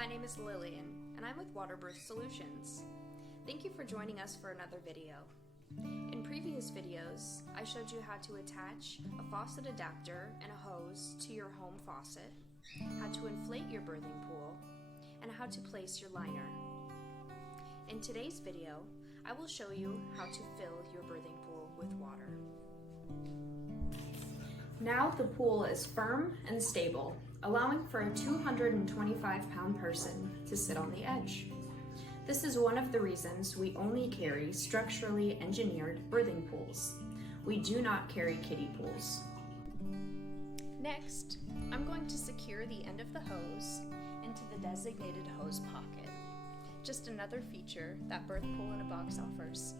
My name is Lillian, and I'm with Waterbirth Solutions. Thank you for joining us for another video. In previous videos, I showed you how to attach a faucet adapter and a hose to your home faucet, how to inflate your birthing pool, and how to place your liner. In today's video, I will show you how to fill your birthing pool with water. Now the pool is firm and stable, allowing for a 225-pound person to sit on the edge. This is one of the reasons we only carry structurally engineered birthing pools. We do not carry kiddie pools. Next, I'm going to secure the end of the hose into the designated hose pocket. Just another feature that Birth Pool in a Box offers.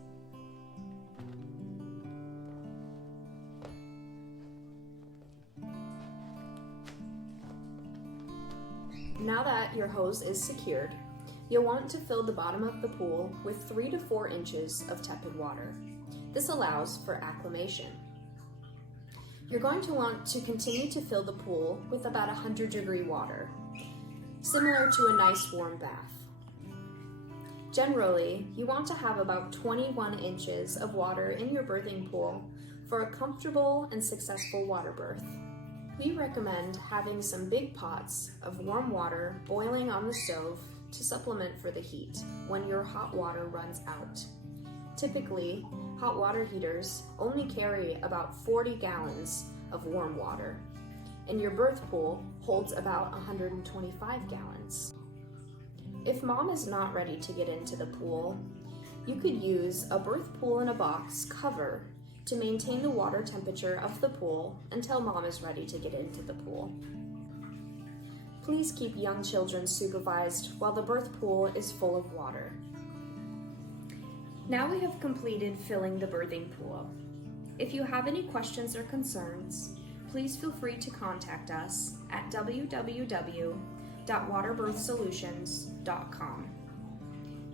Now that your hose is secured, you'll want to fill the bottom of the pool with 3 to 4 inches of tepid water. This allows for acclimation. You're going to want to continue to fill the pool with about 100-degree water, similar to a nice warm bath. Generally, you want to have about 21 inches of water in your birthing pool for a comfortable and successful water birth. We recommend having some big pots of warm water boiling on the stove to supplement for the heat when your hot water runs out. Typically, hot water heaters only carry about 40 gallons of warm water, and your birth pool holds about 125 gallons. If mom is not ready to get into the pool, you could use a birth pool in a box cover to maintain the water temperature of the pool until mom is ready to get into the pool. Please keep young children supervised while the birth pool is full of water. Now we have completed filling the birthing pool. If you have any questions or concerns, please feel free to contact us at www.waterbirthsolutions.com.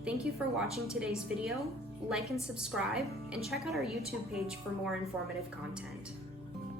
Thank you for watching today's video. Like and subscribe, and check out our YouTube page for more informative content.